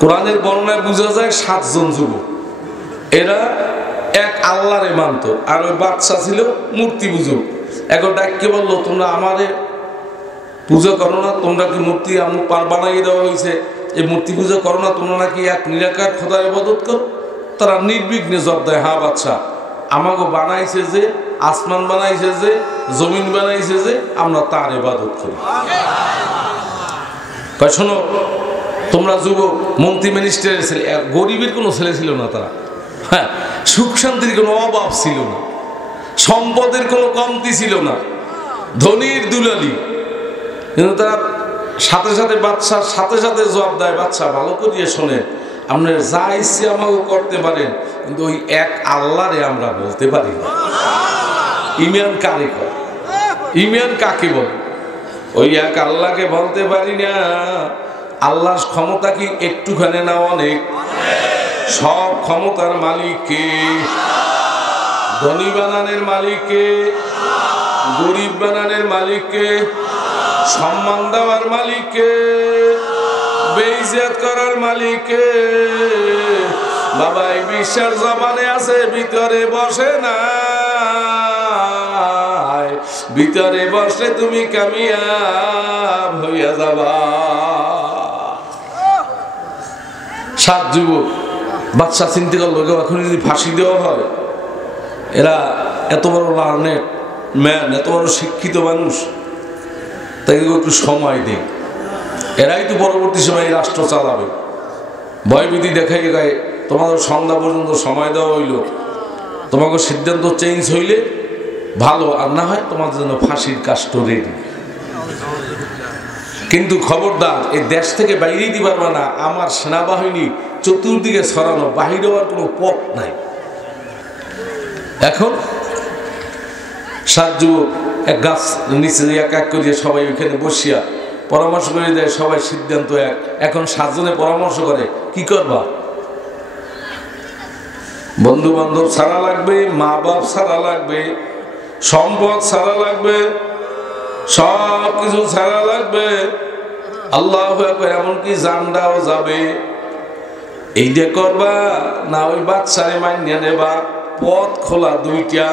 কোরআনের বর্ণনায় বোঝা যায় 7 জন যুবক, এরা এক আল্লাহরে মানত, আর ওই বাদশা ছিল মূর্তি পূজক। এখন ডাককে বললো, তোমরা আমারে পূজা করো না? তোমরা কি মূর্তি বানাইয়ে দেওয়া হয়েছে, এই মূর্তি পূজা করো না? তোমরা নাকি এক নিরাকার খোদার ইবাদত করো? তারা নির্বিঘ্নে জবাব দেয়, হ্যাঁ বাদশা, আমাকে বানাইছে যে, আসমান বানাইছে যে, জমিন বানাইছে যে, আমরা তার ইবাদত করি। শোনো, তোমরা যুবক, মন্ত্রী মিনিস্টারের ছেলে, গরিবের কোনো ছেলে ছিল না তারা। হ্যাঁ, সুখ শান্তির কোনো অভাব ছিল না, সম্পদের কোনো কমতি ছিল না, ধনীর দুলালি। কিন্তু তারা সাথে সাথে বাদশার সাথে সাথে জবাব দেয়, বাদশা ভালো করিয়ে শোনেন, আপনার যা ইচ্ছে আমাকে করতে পারেন, কিন্তু ওই এক আল্লাহরে আমরা বলতে পারি না। ইমান কারে কর? ইমান কাকে বল? ওই এক আল্লাহকে বলতে পারি না। আল্লাহর ক্ষমতা কি একটুখানে না অনেক? সব ক্ষমতার মালিক কে? ধনী বানানের মালিক কে? গরিব বানানের মালিক কে? সম্মান দেওয়ার মালিক কে? বেইজ্জত করার মালিক কে? বাবা, এই বিশ্বের জবানে আছে, ভিতরে বসে না। ভিতরে বসলে তুমি কামিয়াব হইয়া যাবা। 7 যুবক বাদশা চিন্তা করলো, এখন যদি ফাঁসি দেওয়া হয়, এরা এত বড় লার্নেড ম্যান, এত বড় শিক্ষিত মানুষ, তাই একটু সময় দেয়, এরাই তো পরবর্তী সময় রাষ্ট্র চালাবে। ভয়ভীতি দেখাই গায়ে তোমাদের সন্ধ্যা পর্যন্ত সময় দেওয়া হইল, তোমাকে সিদ্ধান্ত চেঞ্জ হইলে ভালো, আর না হয় তোমাদের জন্য ফাঁসির কাষ্ট রেডি। কিন্তু খবরদার, এই দেশ থেকে বাইরেই দিতে পারবা না। আমার সেনাবাহিনী চতুর্দিকে ছড়ানো, বাহির হওয়ার কোনো পথ নাই। এখন 7 যুবক এক গাছ নিচে এক এক করিয়ে সবাই ওইখানে বসিয়া পরামর্শ করে দেয়, সবাই সিদ্ধান্ত এক। এখন 7 জনে পরামর্শ করে, কি করবা? বন্ধু বান্ধব ছাড়া লাগবে, মা বাপ ছাড়া লাগবে, সম্পদ ছাড়া লাগবে, সব কিছু ছাড়া লাগবে, আল্লাহু আকবার, এমনকি জানটাও যাবে। এইটা করবা না ওই বাদশারে মানিয়ে নেবা? পথ খোলা দুইটা,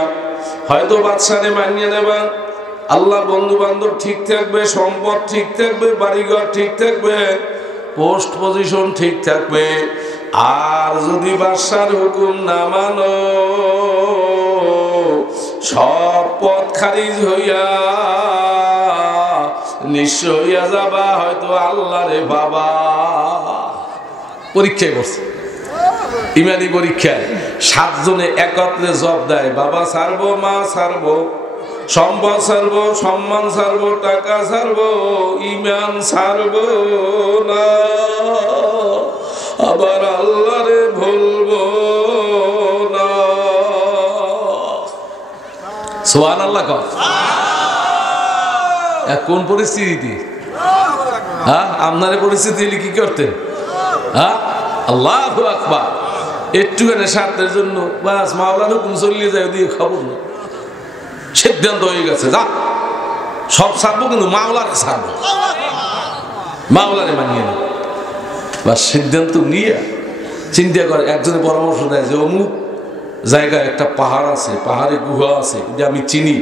হয়তো বাদশারে মানিয়ে নেবা, আল্লাহ বন্ধু বান্ধব ঠিক থাকবে, সম্পদ ঠিক থাকবে, বাড়িঘর ঠিক থাকবে, পোস্ট পজিশন ঠিক থাকবে। আর যদি বাদশার হুকুম না মানো, সব পথ খারিজ হইয়া নিঃস্ব হইয়া যাবা, হয়তো আল্লাহরে বাবা। পরীক্ষায় বসছে, ইমানি পরীক্ষায় 7 জনে একত্রে জবাব দেয়, বাবা ছাড়বো, মা ছাড়বো, সম্পদ ছাড়বো, সম্মান ছাড়বো, টাকা ছাড়বো, ইমান ছাড়বো না, আবার আল্লাহরে ভুলবো না। সুবহানাল্লাহ। কোন পরিস্থিতি? হ্যাঁ, আপনার পরিস্থিতি হলে কি করতেন? হ্যাঁ, আল্লাহু আকবার। একটুখানি স্বার্থের জন্য বাস মাওলার হুকুম চলিয়ে যায়, ওদিকে খবর না। সিদ্ধান্ত হয়ে গেছে, যা সব ছাড়বো, কিন্তু মাওলারে ছাড়বো, মাওলারে মানিয়ে নেব। বা সিদ্ধান্ত নিয়ে চিন্তা করে, একজনের পরামর্শ দেয় যে অমুক জায়গায় একটা পাহাড় আছে, পাহাড়ে গুহা আছে, যে আমি চিনি,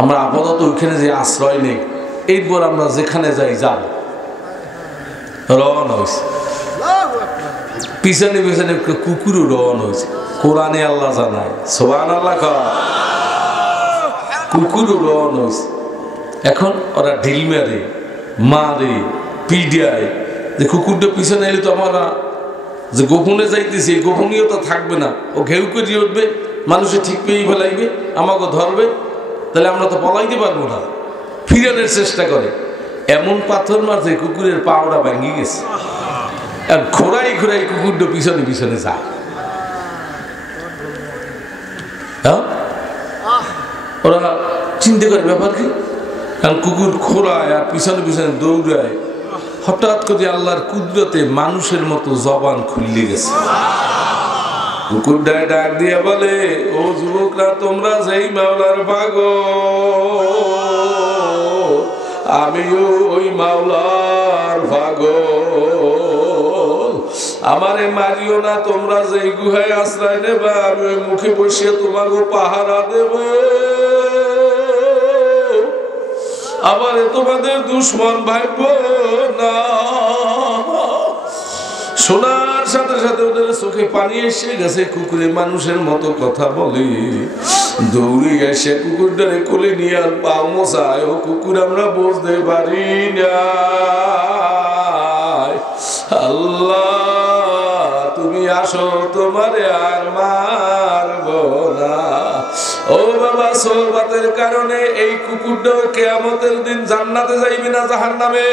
আমরা আপাতত ওইখানে যে আশ্রয় নেই, এরপর আমরা যেখানে যাই যাব। রওনা হয়েছে, পিছনে পিছনে কুকুরও রওনা হয়েছে। কোরআনে আল্লাহ জানায়, সুবহানাল্লাহ, কুকুরও রওনা হয়েছে। এখন ওরা ঢিল মেরে, মারে, পিডিয়ায়, যে কুকুরটা পিছনে এলে তো আমরা যে গোপনে যাইতেছি, গোপনীয়তা থাকবে না, ও ঘেউ করে উঠবে, মানুষে ঠিক পেয়ে ফেলাইবে, আমাকে ধরবে, তাহলে আমরা তো পলাইতে পারবো না। ফিরানোর চেষ্টা করে, এমন পাথর মারছে কুকুরের পাওড়া ভাঙি গেছে। আর ঘোরাই ঘোরাই কুকুরটা পিছনে পিছনে যায়। হ্যাঁ, ওরা চিন্তা করে ব্যাপার কি, কারণ কুকুর খোরায় আর পিছনে পিছনে দৌড়ায়। হঠাৎ করে আল্লাহর কুদরতে মানুষের মতো জবান খুলে গেছে। কুকুরটায় ডাক দিয়ে বলে, ও যুবকরা, তোমরা যেই মাওলার পাগল, আমিও ওই মাওলার পাগল। আমারে মারিও না, তোমরা যে গুহায় আশ্রয় নেবা আমি ওই মুখে বসিয়ে তোমাকে পাহারা দেব, আমারে তোমাদের দুশ্মন ভাইব না। শোনার সাথে সাথে ওদের চোখে পানি এসে গেছে। কুকুরে মানুষের মতো কথা বলে, দৌড়ে এসে কুকুরটারে কোলে নিয়ে আর পাও মশায়, ও কুকুর আমরা বুঝতে পারি না, আল্লাহ তুমি আসো, তোমারে আর মারব না। ও বাবা, সোহবতের কারণে এই কুকুরটা কিয়ামতের দিন জান্নাতে যাইবে না জাহান্নামে?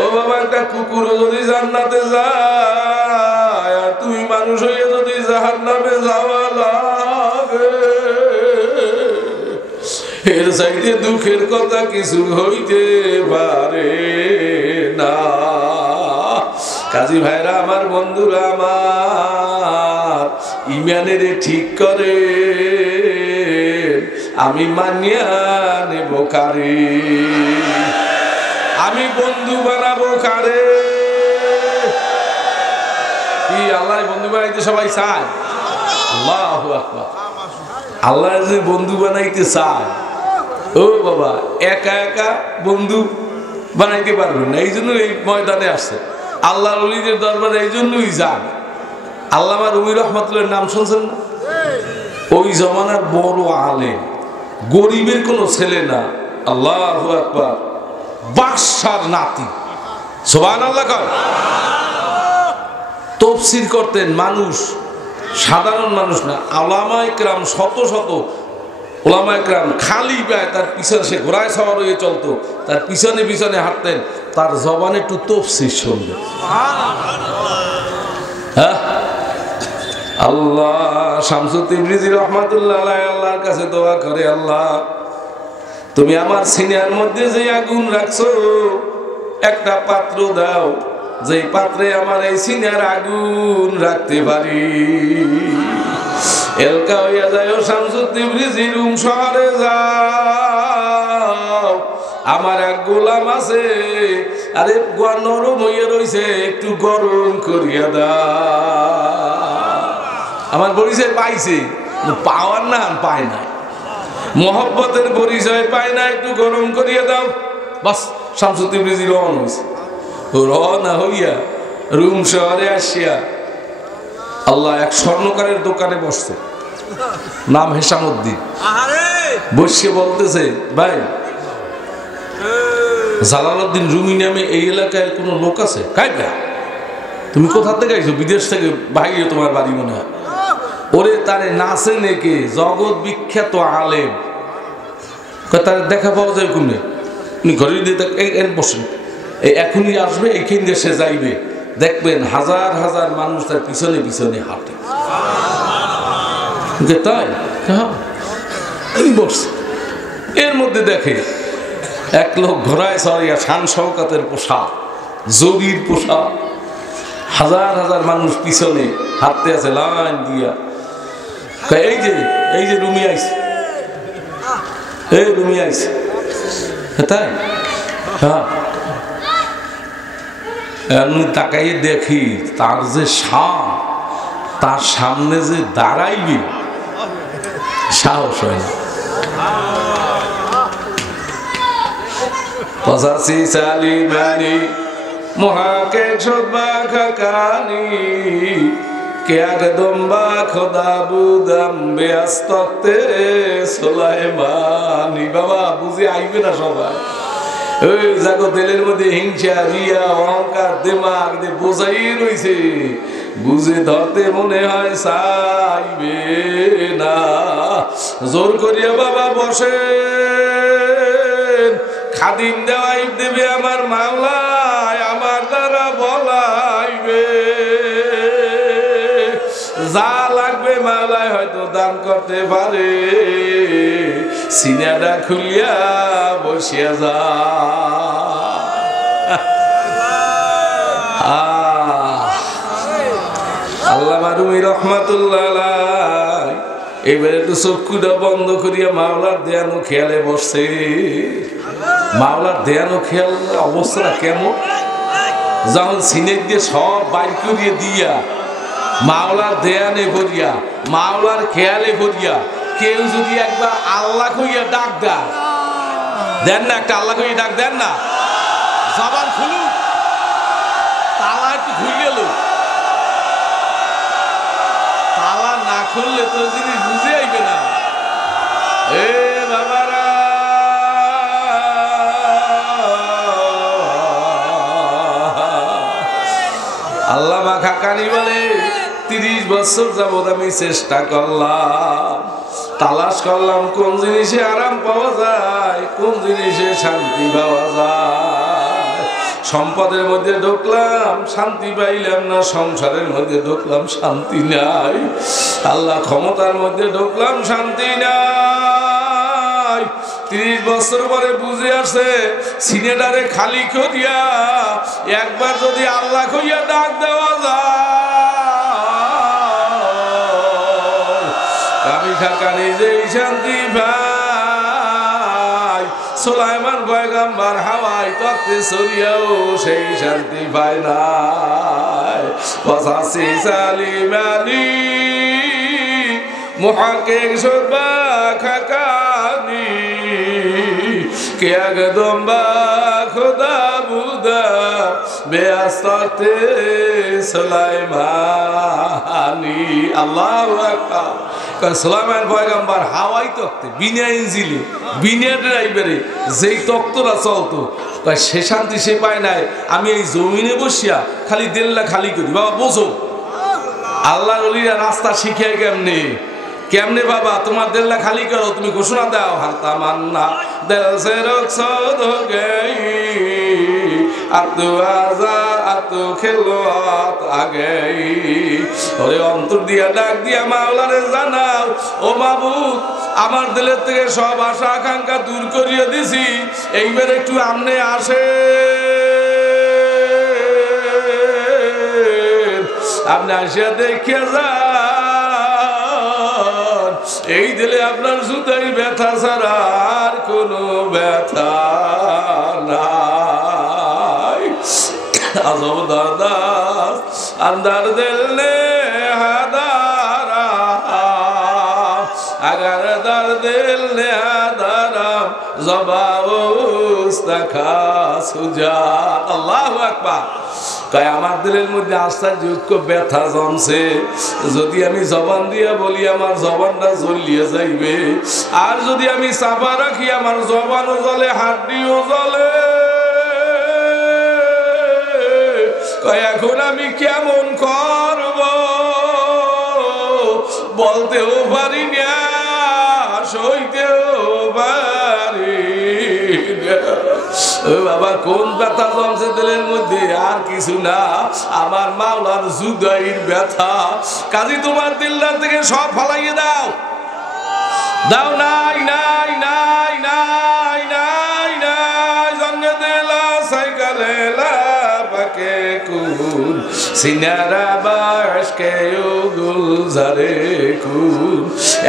ও বাবা, একটা কুকুর যদি জান্নাতে যায় আর তুমি মানুষ হয়ে যদি জাহান্নামে যাওয়া লাগে, এর চাইতে দুঃখের কথা কিছু হইতে পারে না। কাজী ভাইরা আমার, বন্ধুরা আমার, ইমানের ঠিক করে আমি মানিয়া নেব কারে, আমি বন্ধু বানাবো কারে? কি আল্লাহ বন্ধু বানাইতে সবাই চায়? আল্লাহু আকবার। আল্লাহ যে বন্ধু বানাইতে চায়, ও বাবা, একা একা বন্ধু বানাইতে পারবেন না। এই জন্য এই ময়দানে আসছে আল্লাহর ওলিদের দরবারে, এই জন্যই যান। আল্লামা রুমি রহমাতুল্লাহর নাম শুনছেন না? ওই জমানার বড় আলেম, গরিবের কোনো ছেলে না। আল্লাহু আকবার। বাদশার নাতি, সুবহানাল্লাহ কয়। তাফসীর করতেন মানুষ, সাধারণ মানুষ না, উলামায়ে কেরাম, শত শত উলামায়ে কেরাম খালি পায় তার পিছনে, সে ঘোড়ায় সওয়ার হয়ে চলতো, তার পিছনে পিছনে হাঁটতেন, তার জবানে একটু তাফসীর শুনবেন। হ্যাঁ, আল্লাহ শামসুদ্দিন তিবরিজি রাহমাতুল্লাহ আলাইহি আল্লাহর কাছে দোয়া করে, আল্লাহ তুমি আমার সিনার মধ্যে যে আগুন রাখছো, একটা পাত্র দাও, যে পাত্রে আমার এই সিনার আগুন রাখতে পারি। এলকা হইয়া যায়, ও শামসুদ্দিন তিবরিজি রুম শহরে যাও, আমার এক গোলাম আছে, আরে নরম হইয়া রইছে, একটু গরম করিয়া দাও। আমার পরিচয় পাইছে, পাওয়ার না পায় না, মোহব্বতের পরিচয় পায় না, একটু গরম করিয়া দাও। বাস, শামসুদ্দিন তিবরিজি রওনা হইছে। রওনা হইয়া রুম শহরে আসিয়া আল্লাহ এক স্বর্ণকারের দোকানে বসছে, নাম হেসামউদ্দিন। বসে বলতেছে, ভাই জালালউদ্দিন রুমি নামে এই এলাকায় কোনো লোক আছে? কাইটা তুমি কোথা থেকে আইছো? বিদেশ থেকে। ভাইয়ে তোমার বাড়ি মনে হয়। ওরে তারে নাচে নেকে জগৎ বিখ্যাত আলেম, তার দেখা পাওয়া যায় কোনে? উনি ঘরে দিয়ে বসেন, এই এখনই আসবে, এইখান দিয়ে সে যাইবে, দেখবেন হাজার হাজার মানুষ তার পিছনে পিছনে হাঁটে। তাই বসছে, এর মধ্যে দেখে এক লোক ঘোড়ায় চড়িয়া, শান শওকাতের পোশাক, জরির পোশাক, হাজার হাজার মানুষ পিছনে হাঁটতে আছে লাইন দিয়া। এই যে রুমি আইছে, এই রুমি আইছে। তাই হ্যাঁ, আমি তাকাইয়ে দেখি তার যে শান, তার সামনে যে দাঁড়াইবে সাহস হয় না। 85 সালি মানি মহাকে সদবা খাকানি কে একদম্বা খোদা বুদাম বেয়াস্ততে সুলাইমানি। বাবা বুঝে আইবে না সবাই, ওই জাগো দিলের মধ্যে হিংসা, রিয়া, অহংকার, দিমাগ দিয়ে বোঝাই রইছে, বুঝে ধরতে মনে হয় চাইবে না। জোর করিয়া বাবা বসে, খাদিম দেওয়াই দেবে আমার মাওলায়, আমার দ্বারা বলাইবে, যা লাগবে মাওলায় হয়তো দান করতে পারে। সিনাটা খুলিয়া বসিয়া যা। আল্লামা রুমি রাহমাতুল্লাহ আলাইহি এবারে একটু চক্ষুটা বন্ধ করিয়া মাওলার দেয়ানো খেয়ালে বসছে। মাওলার দেয়ানো খেয়াল অবস্থাটা কেমন? যখন সিনেট দিয়ে সব বাইর করিয়ে দিয়া মাওলার দেয়ানে ভরিয়া মাওলার খেয়ালে ভরিয়া কেউ যদি একবার আল্লাহ কইয়া ডাক দেন না, একটা আল্লাহ কইয়া ডাক দেন না, জবান খুলু, তালা একটু খুলে লো, তালা না খুললে তো জিনিস বুঝে আইবে না। এ বাবারা, আল্লাহ খাকানি বলে 30 বছর যাবত আমি চেষ্টা করলাম, তালাশ করলাম কোন জিনিসে আরাম পাওয়া যায়, কোন জিনিসে শান্তি পাওয়া যায়। সম্পদের মধ্যে ঢুকলাম, শান্তি পাইলাম না, সংসারের মধ্যে ঢুকলাম, শান্তি নাই। আল্লাহ ক্ষমতার মধ্যে ঢুকলাম, শান্তি নাই। 30 বছর পরে বুঝে আসে সিনেটারে খালি করিয়া একবার যদি আল্লাহ কইয়া ডাক দেওয়া যায়, আমি খাকানি যেই শান্তি পাই, সুলাইমান পয়গম্বর হাওয়ায় তত্ত্বে ছড়িয়াও সেই শান্তি পায় নাই। 85 সালিম আলী মুহাক্কিক শুবা খাকানি কে একদম বা খুদা বুদা বেআস্তে সুলাইমানি। আল্লাহু আকবার। সুলাইমান পয়গম্বর হাওয়াই তত্ত্বে বিনা ইঞ্জিলে বিনা ড্রাইভারে যেই তত্ত্বটা চলতো সে শান্তি সে পায় নাই। আমি এই জমিনে বসিয়া খালি দেল্লা খালি করি। বাবা বোঝো আল্লাহর ওলিরা রাস্তা শিখিয়ে কেমনে কেমনে বাবা, তোমার দেল্লা খালি করো, তুমি ঘোষণা দাও হার তামান্না দিল সে রুখসদ হো গই, আতু আজা আতু খেলোয়াত আ গই। ওরে অন্তর দিয়া ডাক দিয়া মাওলারে জানাও, ও মাবুদ আমার দিলের থেকে সব আশা আকাঙ্ক্ষা দূর করিয়ে দিছি, এইবার একটু আমনে আসে, আপনি আসিয়া দেখিয়া যান, এই দিলে আপনার জুতাই ব্যথা ছাড়া আর কোনো ব্যথা নাই। আজব দারদাস अंदर दिल ने हदारा, अगर दर दिल ने हदारा जबाउस्तखा सुजा। अल्लाहु আকবার। কয় আমার দিলের মধ্যে আশ্চর্যযোগ্য ব্যথা জমছে, যদি আমি জবান দিয়া বলি আমার জবানটা জ্বলিয়ে যাইবে, আর যদি আমি চাপা রাখি আমার জবানও জ্বলে হাড্ডিও জ্বলে। কয় এখন আমি কেমন করব বলতেও পারি না, সইতেও পারি না। বাবা কোন ব্যথা জমছে দিলের মধ্যে? আর কিছু না, আমার মাওলার জুদাইর ব্যথা। কাজী তোমার দিলদার থেকে সব ফালাইয়ে দাও, দাও। নাই নাই নাই নাই নাই নাই জন্নে দিলা সাইকেলেলা বাকে কুল সিনারা বাসকে গুলজারে কুল।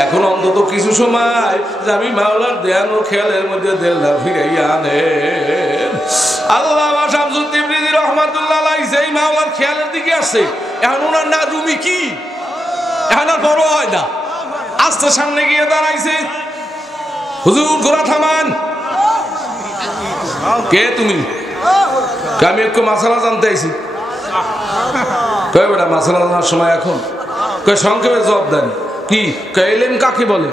এখন অন্তত কিছু সময় যে আমি মাওলার দেয়ানো খেয়ালের মধ্যে দিলদার ফিরাইয়া আনেন। আল্লামা শামসুদ্দীন রিজি রহমাতুল্লাহ আলাইহি যেই মাওলার খেয়ালের দিকে আসছে, এখন ওনার না রুমি কি এখন আর বড় হয় না, আস্তে সামনে গিয়ে দাঁড়াইছে, হুজুর ঘোড়া থামান। কে তুমি? আমি একটু মাসালা জানতে আইছি। কয় বেটা মাসালা জানার সময় এখন? কয় সংক্ষেপে জবাব দেন। কি কইলেন কাকে বলে?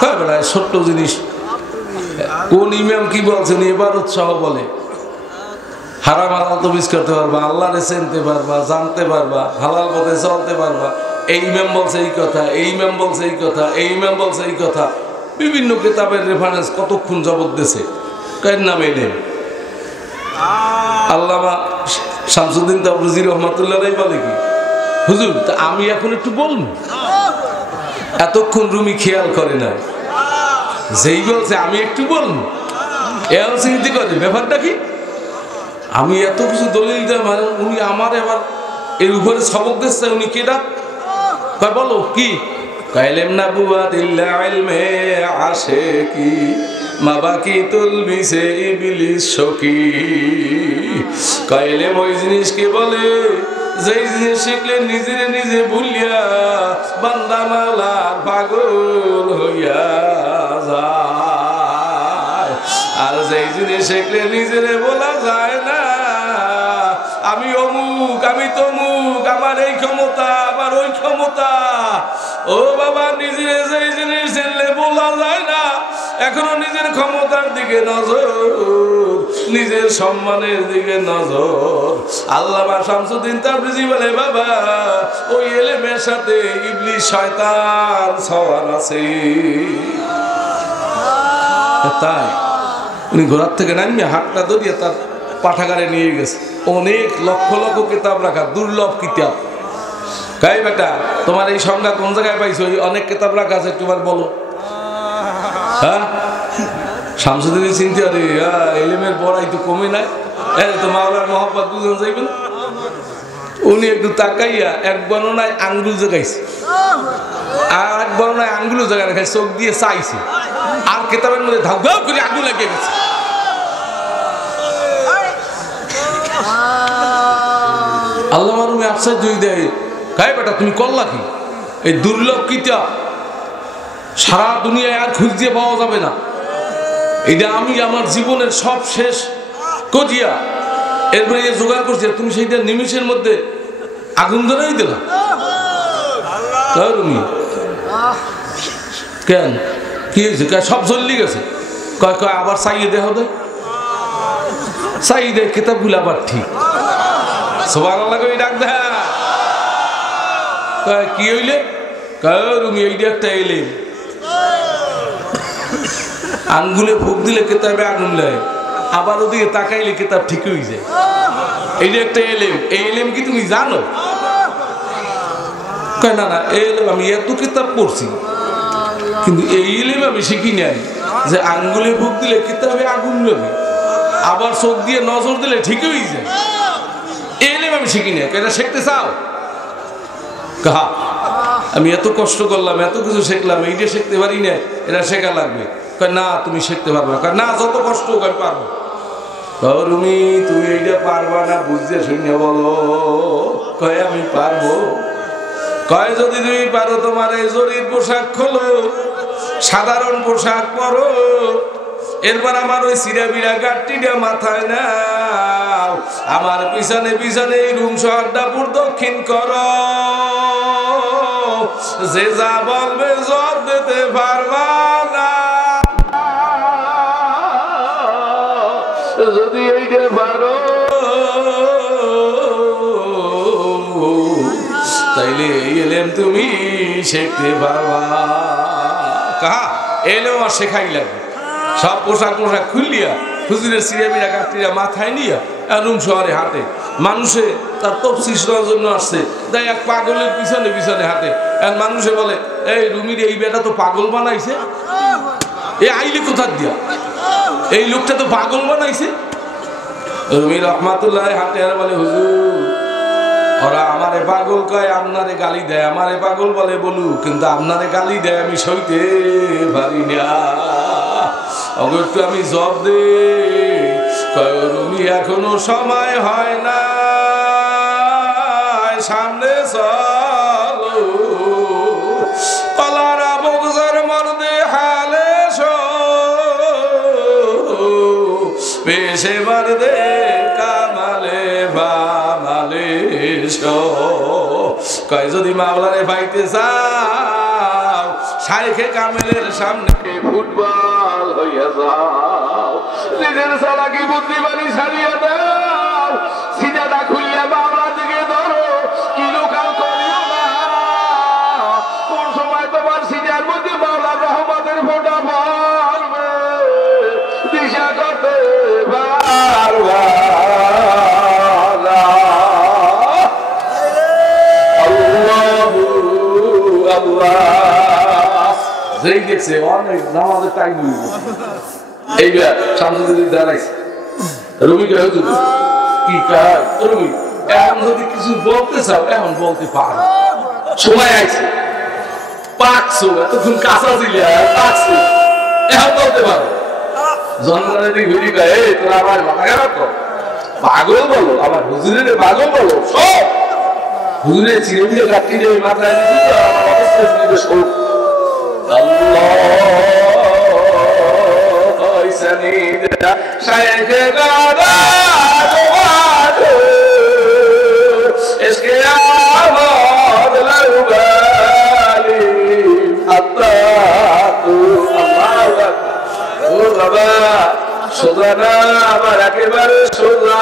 কয় বেটা ছোট্ট জিনিস, কোন ইমাম কি বলছেন এবার উৎসাহ বলে। হারাম হালাল তো মিস করতে পারবা, আল্লাহরে চিনতে পারবা, জানতে পারবা, হালাল পথে চলতে পারবা। এই ইমাম বলছে এই কথা, এই ইমাম বলছে এই কথা, এই ইমাম বলছে এই কথা। বিভিন্ন কিতাবের রেফারেন্স কতক্ষণ জবাব দিয়েছে, কার নাম এলেন? আল্লামা শামসুদ্দীন তাবরিজি রহমাতুল্লাহ বলে কি হুজুর তা আমি এখন একটু বলবো, এতক্ষণ রুমি খেয়াল করে না, যেই বলছে আমি একটু বলবো এমন চিন্তা করে ব্যাপারটা কি? আমি এত কিছু দলিল দেয় মানে উনি আমার এবার এর উপরে সবক দিচ্ছে, উনি কেডা? বলো কি? কাইলেম না বুয়া দিল্লা ইলমে আশে কি মাবাকিতুল বিসে ইবলিস শকি। কাইলে ওই জিনিসকে বলে যেই জিনিস শিখলে নিজেরে নিজে ভুলিয়া বান্দা মাওলার পাগল হইয়া যায়। আর যেই জিনিস শিখলে নিজেরে বলা যায় না আমি অমুক, আমি তমুক, আমার এই ক্ষমতা, আমার ওই ক্ষমতা। ও বাবা, নিজের যেই জিনিস জানলে বলা যায় না, এখনো নিজের ক্ষমতার দিকে নজর, নিজের সম্মানের দিকে নজর। আল্লামা শামসুদ্দিন তাবরিজি বলে বাবা, ওই এলেমের সাথে ইবলিস শয়তান সওয়ার আছে। তাই উনি ঘোড়ার থেকে নামিয়ে হাতটা ধরিয়ে তার পাঠাগারে নিয়ে গেছে। অনেক লক্ষ লক্ষ কিতাব রাখা, দুর্লভ কিতাব। কাই বেটা, তোমার এই সংজ্ঞা কোন জায়গায় পাইছো? অনেক কিতাব রাখা আছে, তোমার বলো। হ্যাঁ, শামসুদ্দিন চিন্তা রে এলেমের পড়াই তো কমে নাই, তো মাওলার মহব্বত বুঝুন যাইবেন। উনি একটু তাকাইয়া এক বর্ণনায় আঙ্গুল জাগাইছে, আর এক বর্ণনায় আঙ্গুল জায়গা রেখে চোখ দিয়ে চাইছে, আর কিতাবের মধ্যে ধাউ ধাউ করে আঙ্গুল লেগে গেছে। আল্লাহ মারুমি আশ্চর্য দেয়, কাই বেটা তুমি করলা কি? এই দুর্লভ কিতাব সারা দুনিয়ায় আর খুঁজ দিয়ে পাওয়া যাবে না। এটা আমি আমার জীবনের সব শেষ কজিয়া এরপরে জোগাড় করছি, তুমি সেইটা নিমিষের মধ্যে আগুন ধরেই দিলা। তুমি কেন কি হয়েছে? সব জ্বলি গেছে। কয় কয় আবার চাইয়ে দেহ দেয়, চাইয়ে দেয় কিতাবগুলো আবার ঠিক। সুবহানাল্লাহ কই ডাক দেয়। কয় কি হইলে? কয় রুমি এইটা একটা এলেম, আঙ্গুলে ফুক দিলে কিতাবে আগুন লাগে, আবার ওদিকে তাকাইলে কিতাব ঠিক হয়ে যায়। এইটা একটা এলেম। এই এলেম কি তুমি জানো? কয় না না, এই এলেম আমি এত কিতাব পড়ছি, কিন্তু এই এলেম আমি শিখি নাই যে আঙ্গুলে ফুক দিলে কিতাবে আগুন লাগে, আবার চোখ দিয়ে নজর দিলে ঠিক হয়ে যায়। এই এলেম আমি শিখি নাই। এটা শিখতে চাও? কাহা আমি এত কষ্ট করলাম, এত কিছু শিখলাম, এইটা শিখতে পারি না, এটা শেখা লাগবে। কয় না তুমি শিখতে পারবে না। কয় না, যত কষ্ট হোক আমি পারবো। রুমি তুমি এইটা পারবা না, বুঝতে শুনে বলো। কয় আমি পারবো। কয় যদি তুমি পারো তোমার এই জরির পোশাক খোলো, সাধারণ পোশাক পরো, এরপর আমার ওই সিরাবিরা গাঠটিটা মাথায় নাও, আমার পিছনে পিছনে এই রুম শহরটা প্রদক্ষিণ করো, যে যা বলবে জবাব দিতে পারবা না। যদি এইটা পারো তাইলে এই এলেম তুমি শিখতে পারবা। কাহা এলেম আর শেখাই লাগবে। সব পোশাক পোশাক খুললিয়া হুজুরের সিরাবিরা গাঠটিরা মাথায় নিয়া রুম শহরে হাঁটে। মানুষে তার তফসির শোনার জন্য আসছে, তাই এক পাগলের পিছনে পিছনে হাঁটে। আর মানুষে বলে এই রুমির এই বেটা তো পাগল বানাইছে, এ আইলে কোথার দিয়া, এই লোকটা তো পাগল বানাইছে। রুমি রহমাতুল্লাহ হাঁটে আর বলে হুজুর ওরা আমারে পাগল কয়, আপনারে গালি দেয়, আমারে পাগল বলে বলু, কিন্তু আপনারে গালি দেয় আমি সইতে পারি না। একটু আমি জব দে। কয় রুমি এখনো সময় হয় না, সামনে চলো, তলারা বগজার মর্দে হালে পেশে মর্দে কামালে বামালে। কয় যদি মাওলারে পাইতে চাও, শাইখে কামেলের সামনে ফুটবল হইয়া যাও, নিজের চালাকি বুদ্ধিমানি ছাড়িয়া দাও, সিজাদা খুলিয়া মাওলার দিকে ধরো, কি লোকাল করিও না। কোন সময় তোমার সিজার মধ্যে মাওলার রহমতের ফোঁটা পড়বে, দিশা করতে পারবা না। আল্লাহু আল্লাহ যেই দেখছে অনেক নামাজের টাইম হইল। এইবার শামসুদ্দিন দাঁড়াইছে, রুমিকে হুজুর কি কাজ? রুমি এখন যদি কিছু বলতে চাও এখন বলতে পারো, সময় আছে, পাকছো, এতক্ষণ কাঁচা ছিলে পাকছো, এখন বলতে পারো। জনগণের দিকে ঘুরি কয় এই তোরা আমার মাথা খারাপ কর পাগল বলো আমার হুজুরের পাগল বলো সব হুজুরের চিরদিনে কাটতে যে মাথায় দিতে আমার অবস্থা শুনে শোক আল্লাহ ইসানিদা শাইখ গাদা তোমাদো ইসকে আমদ লাউগালি আত্তাতু আল্লাহু আকবার ও বাবা সোজা না আমার একেবারে সোজা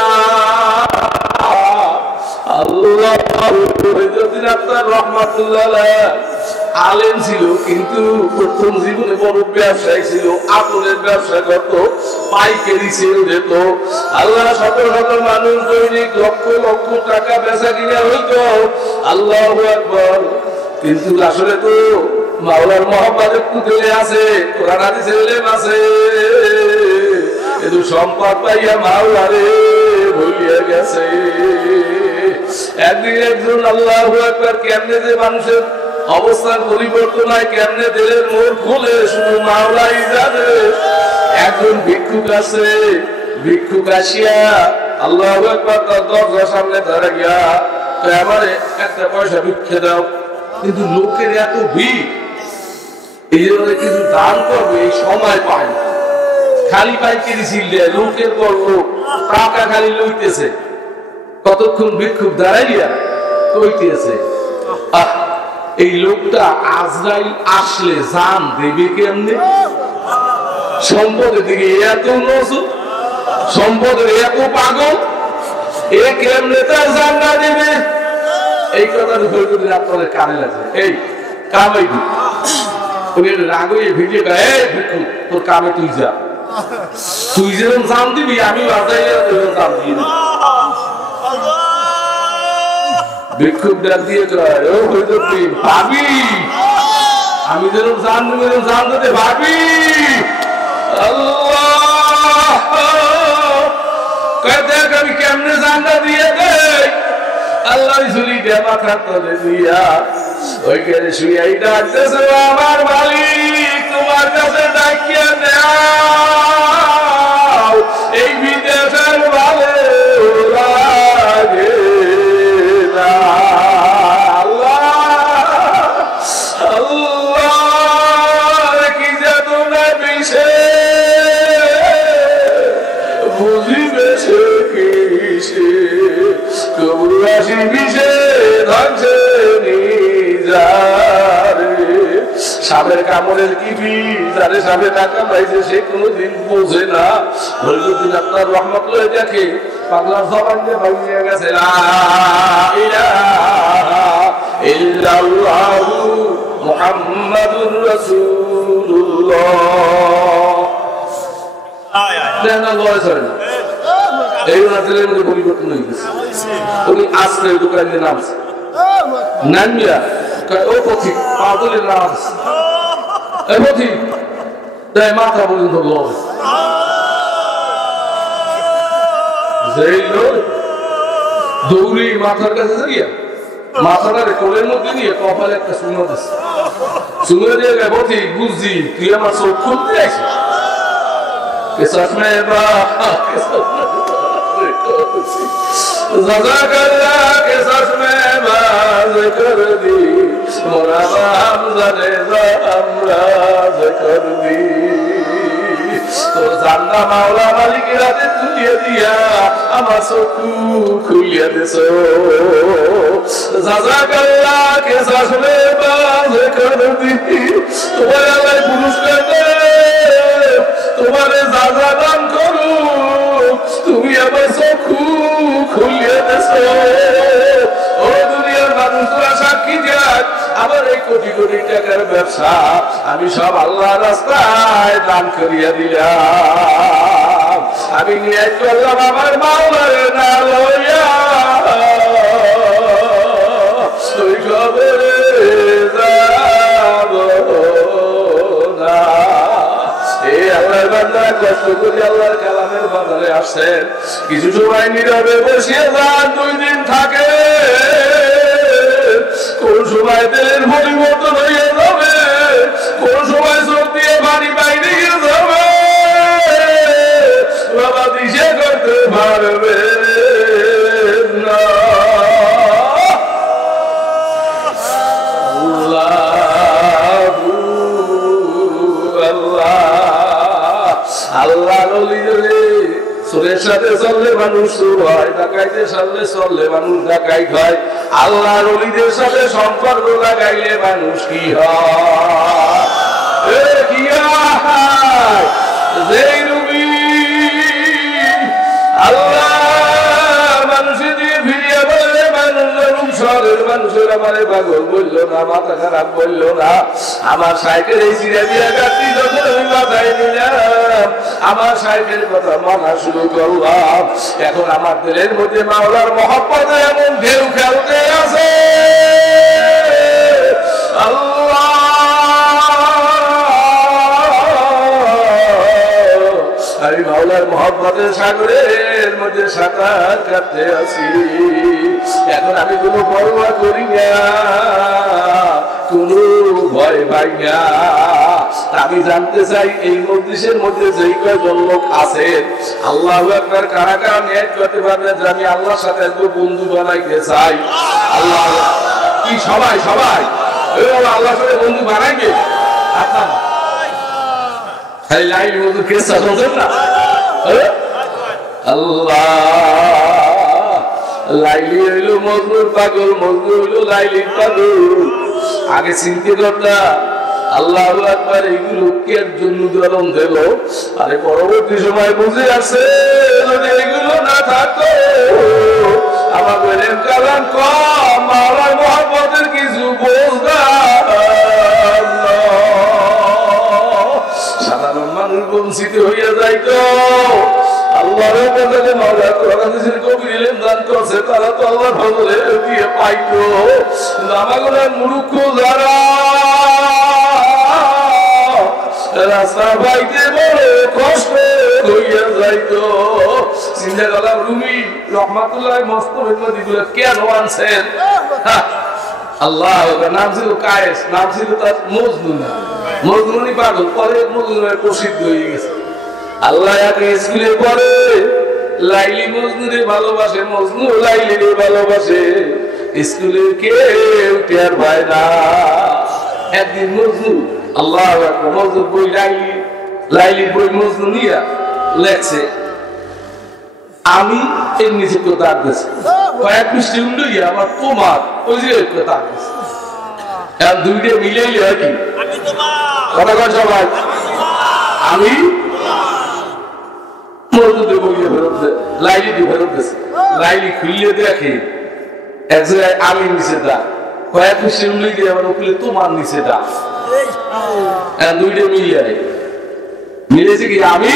আল্লাহ আপনার রহমাতুল্লাহ আলেম ছিল কিন্তু প্রথম জীবনে বড় ব্যবসায়ী ছিল আপনের ব্যবসা করত পাইকারি সেল যেত আল্লাহ শত শত মানুষ দৈনিক লক্ষ লক্ষ টাকা বেচা কিনা হইত আল্লাহু আকবার কিন্তু আসলে তো মাওলার মহব্বত একটু দিলে আছে কোরআন হাদিসের ইলম আছে কিন্তু সম্পদ পাইয়া মাওলারে ভুলিয়া গেছে একদিন একজন আল্লাহু আকবার কেমনে যে মানুষের অবস্থার পরিবর্তন হয় কেমনে দিলের মোড় খুলে শুধু মাওলাই জানে একজন ভিক্ষুক আছে ভিক্ষুক আসিয়া আল্লাহু আকবার তার দরজার সামনে দাঁড়াইয়া আমারে একটা পয়সা ভিক্ষে দাও কিন্তু লোকের এত ভিড় এই জন্য কিছু দান করবে এই সময় পায় না খালি পাইকারি ছিলে লোকের পর লোক টাকা খালি লইতেছে কতক্ষণ ভিক্ষুক দাঁড়াইয়া কইতেছে এই লোকটা আজরাইল আসলে জান দেবে কেমনে সম্পদের দিকে এত নজর সম্পদের এত পাগল এ কেমনে তার জান না দেবে এই কথাটা বলতে আপনাদের কানে লাগে এই কামাই দি ওই রাগয়ে ভিডিও গায়ে ভিক্ষুক তোর কামে তুই যা তুই যেরকম জান দিবি আমি বাজাইয়া তোর জান দিই না ভিক্ষুক ডাক দিয়ে কয় ও হইদুদ্দি ভাবি আমি যেরকম জান দিব এরকম জান দিতে ভাবি আল্লাহ কয় দেখ আমি কেমনে জানটা দিয়ে দেই আল্লাহ ঝুলি দিয়ে মাথার তলে দিয়া ওইখানে শুয়াই ডাকতেছে আমার মালিক তোমার কাছে ডাকিয়া নেও এই বিদেশের ভালো লাগে না আল্লাহ আল্লাহ কি যেত না বিষে বুঝিবে সে কিসে কবু আসি বিষে ধ্বংসে সাপের কামড়ের কি যারে সাপে টাকা পাইছে সে কোনোদিন বোঝে না বলদিন আপনার রহমতুল্লাহ দেখে পাগলার জবান দিয়ে ভাঙিয়ে গেছে লা ইলাহা ইল্লাল্লাহু মুহাম্মাদুর রাসূলুল্লাহ এই রাতের মধ্যে পরিবর্তন হয়ে গেছে উনি আসলে দোকানে নামছে নামিয়া ও পথিক পাগলের নাম এ পথিক তাই মাথা পর্যন্ত লড়ে যেই লড়ে দৌড়ি মাথার কাছে যাইয়া মাথাটারে কোলের মধ্যে নিয়ে কপালে একটা সুনো দিচ্ছে সুনো দিয়ে গেছে পথিক বুঝছি তুই আমার চোখ খুলতে আইছিস কেসাসমে বা জাযাকাল্লাহ के सच में बाज कर दी मोरा बाम जाने जामराज कर दी तो जानना मावला मालिक राते तुलिए दिया আমার চক্ষু খুলিয়ে দিছো জাযাকাল্লাহ के सच में बाज कर दी তোমার আল্লাহ পুরস্কার দে তোমারে যাজা দান করু তুমি আমার চক্ষু খুলিয়ে দিছো ও দুনিয়ার মানুষরা সাক্ষী যাক আমার এই কোটি কোটি টাকার ব্যবসা আমি সব আল্লাহর রাস্তায় দান করিয়া দিলাম আমি নিয়ত করলাম আমার মাওলারে না লইয়া ওই কবরে যাব না এই আল্লাহর বান্দা কষ্ট করে আল্লাহর কালামের বাজারে আসেন কিছু সময় নীরবে বসিয়ে যান 2 দিন থাকে কোন সময় দিলের পরিবর্তন হয়ে যাবে কোন সময় চোখ দিয়ে পানি বাইরে গিয়ে যাবে পারবে না। আল্লাহ চোরের সাথে চললে মানুষ চোর হয়, ডাকাইতের সাথে চললে মানুষ ডাকাইত হয়। আল্লাহ ওলিদের সাথে সম্পর্ক লাগাইলে মানুষ কি হয়? কি হয়? যেই রবি আল্লাহ মানুষের দিয়ে ফিরিয়ে বললে মানুষ শহরের মানুষের আমারে পাগল বললো না, মাথা খারাপ বললো না। আমার সাইকেল এই চিরা দিয়া গাড়ি যখন আমি মাথায় নিলাম, আমার সাইকেল কথা মানা শুরু করলাম। এখন আমার দিলের মধ্যে মাওলার মহব্বত এমন ঢেউ খেলতে আছে। আল্লাহ আমি মাওলার মহব্বতের সাগরের মধ্যে সাঁতার কাটতে আছি। এখন আমি কোনো পরোয়া করি না, কোনো ভয় পাই না। আমি জানতে চাই এই মজলিসের মধ্যে যেই কয়জন লোক আছেন, আল্লাহু আকবার কারা কারা নিয়ত করতে পারবে যে আমি আল্লাহর সাথে একটু বন্ধু বানাইতে চাই? আল্লাহ কি সবাই সবাই আল্লাহর সাথে বন্ধু বানাইবে? আপনার লাইলি মজুর কেসটা শুনছেন না? আল্লাহ লাইলি হইল মজনুর পাগল, মজনু হইল লাইলির পাগল। আগে চিনতে করতাম আল্লাহু আকবার এইগুলো কের জন্য উদাহরণ দিল, আরে পরবর্তী সময় বুঝে আসে যদি এগুলো না থাকতো আমার বলেন কালাম কম মাওলার মহব্বতের কিছু বুঝতাম। সাধারণ মানুষ বঞ্চিত হইয়া যাইতো। আল্লাহর কাছে মাওলা কোরআনের কবি লেনদান করছে, তারা তো আল্লাহর ফজলে দিয়ে পাইতো। আমাদের মূর্খ যারা রাস্তা পাইতে বড় কষ্ট হইয়া যাইতো। চিন্তা করলাম রুমি রহমাতুল্লাহ মস্তবের নদীগুলো কেন আনছেন? আল্লাহ নাম ছিল কায়েস, নাম ছিল তার মজনুন। মজনুনি পাগল, পরে মজনুনের প্রসিদ্ধ হয়ে গেছে। আল্লাহ একে স্কুলে পড়ে লাইলি মজনুরে ভালোবাসে, মজনু লাইলিরে ভালোবাসে। স্কুলে কেউ টের পায় না। একদিন মজনু আল্লাহ মজনুর বই লাইলি, লাইলির বই মজনু নিয়া লেখছে আমি এর নিচে কথা দিয়েছি কয়েক পৃষ্ঠে উল্লিয়ে আমার তোমার ওই যে কথা দিয়েছে। এখন দুইটা মিলাইলে হয় কি কথা কয় সবাই? আমি মজনুদের বইয়ে ফেরত দে, লাইলি দিয়ে ফেরত দিয়েছে। লাইলি খুললে দেখে এক জায়গায় আমি নিচে দা, কয়েক পৃষ্ঠে উল্লিয়ে আমার উঠলে তোমার নিচে দা। দুইটা মিলিয়ে মিলেছে কি আমি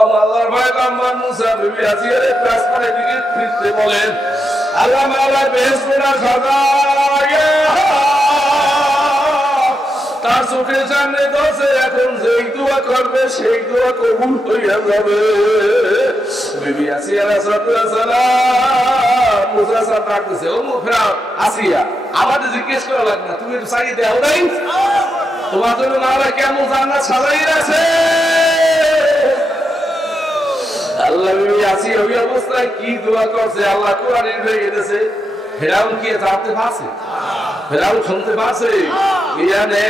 আল্লাহর ভয় কাম্মান মুসা বিবি আসিয়ারে প্রাসমানের দিকে ফিরতে বলেন, আল্লাহ মাওলা বেহেশতটা সাজায়া তার চোখের সামনে দশে, এখন যেই দোয়া করবে সেই দোয়া কবুল হইয়া যাবে। বিবি আসিয়া আলাইহিস সালাম মুসা সাহেব ডাকতেছে, ও ফেরাও আসিয়া, আমাদের জিজ্ঞেস করা লাগবে না, তুমি একটু চাই দেও নাই, তোমার জন্য মাওলা কেমন জান্নাত সাজাই আছে। আল্লাহ বিবি আসিয়া ওই অবস্থায় কি দোয়া করছে আল্লাহ কোরআনে লিখে দিয়েছে। ফেরাউন কি জানতে পারছে? ফেরাউন শুনতে পারছে? ইয়ানে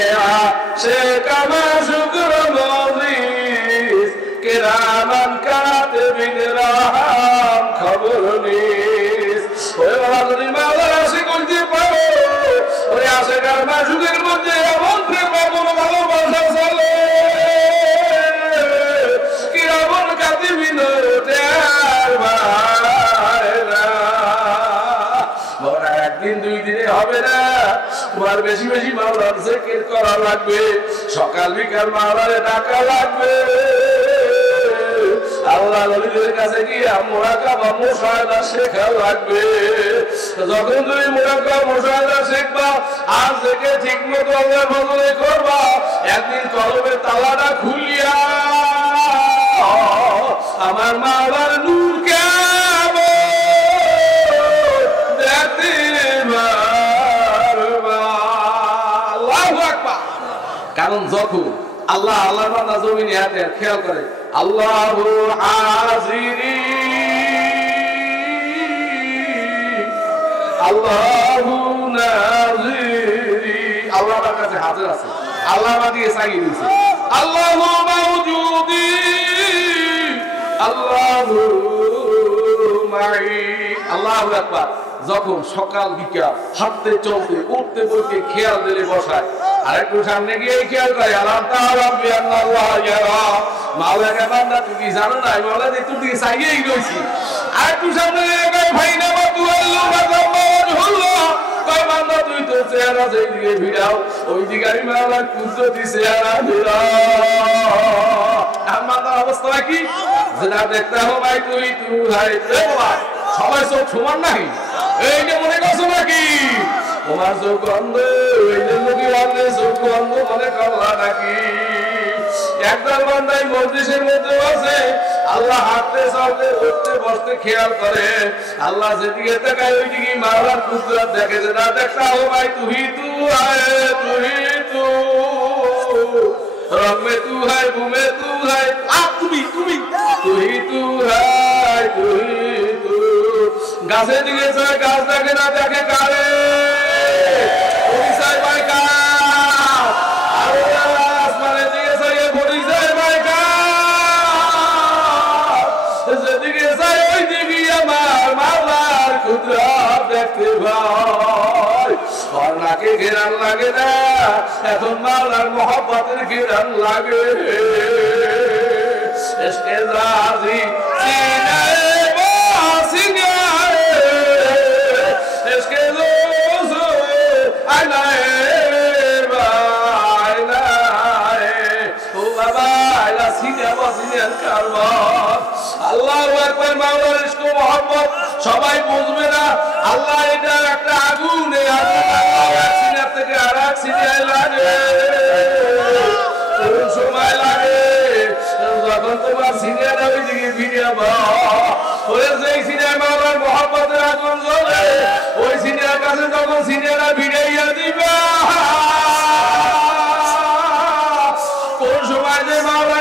সে কামা শুকর মওলিস কিরামান কাতিবিন রাহাম খবর নিস। ওই বাবা যদি মাওলার আশিক করতে পারো, ওই আশিকার মাশুকের মধ্যে এমন প্রেম এমন ভালোবাসা চলে, কিরামান কাতিবিন একদিন দুই দিনে হবে না, তোমার বেশি বেশি মাওলার জিকির করা লাগবে, সকাল বিকাল মাওলারে ডাকা লাগবে। আল্লাহ নবীদের কাছে গিয়ে মুরাকাবা মুশাহাদা শেখা লাগবে। যখন তুমি মুরাকাবা মুশাহাদা শিখবা আর থেকে ঠিক মতো আল্লাহর ফজলে করবা, একদিন কলবের তালাটা খুলিয়া আমার মাওলার নূর কেমন দেখতে পারবা। আল্লাহু আকবার। কারণ যখন আল্লাহ আল্লাহর বান্দা জমিনে হাতে খেয়াল করে, আল্লাহু হাজিরি আল্লাহু নাজিরি, আল্লাহর কাছে হাজির আছে, আল্লাহ দিয়ে সাগি দিয়েছে, আল্লাহু মাওজুদি আল্লাহু মাই। আল্লাহু আকবার। যখন সকাল বিকাল হাঁটতে চলতে উঠতে বইতে খেয়াল দিলে বসায়, আর একটু সামনে গিয়ে খেয়াল করে আল্লাহ তাআলা বিআন্নাল্লাহ ইয়ারা, মাওলানা বান্দা তুমি জানো না মাওলা যে তুই চাইয়েই রইছি, আর একটু সামনে গিয়ে ভাই না বাতু আল্লাহ বাজামান হলো, কই বান্দা তুই তো চেহারা যেই দিকে ভিড়াও ওই দিকে আমি মাওলা কুদরতি চেহারা ভিড়াও। আমার অবস্থা কি যেটা দেখতে হবে ভাই তুই হাই সবাই চোখ সমান নাকি, এই যে মনে করছো নাকি তোমার চোখ অন্ধ, এই যে মুখী অন্ধে চোখ অন্ধ মনে করলা নাকি। একদল বান্দাই মজলিসের মধ্যে আছে, আল্লাহ হাঁটতে চলতে উঠতে বসতে খেয়াল করে, আল্লাহ যেদিকে তাকায় ওই দিকে মাওলার কুদরত দেখে, যেটা দেখতে হবে ভাই তুই তু আয় তুই তু रंग में तू है घूमे तू है आप तुम तू ही तू है तू ही तू गाছে দিকে সে গাছ দেখে না দেখে কারে পরিচয় ভাই কা আল্লাহ আসমানে দিকে সে পরিচয় ভাই কা যেদিকে সে ওই দিকে আমার মাওলার কুদরত দেখতে ভাই और नाके घेरान लागे ना এখন মাওলার मोहब्बतेर घेरान लागे इसके राजी सीने बासिने इसके जोजो आनाए बाइनाए ओ बाबा इला सीने बासिने करबा আল্লাহু আকবার। মাওলার ইশক ও मोहब्बत সবাই বুঝবে না, আল্লাহ এটা একটা আগুন, এই আগুন আল্লাহ এক সিনার থেকে আরেক সিনায় লাগে, কোন সময় লাগে যখন তোমার সিনার ওই দিকে ভিড়াবা, ওই যেই সিনায় মাওলার মোহাব্বতের আগুন জ্বলে ওই সিনার কাছে যখন সিনারা ভিড়াইয়া দিবা, কোন সময় যে মাওলা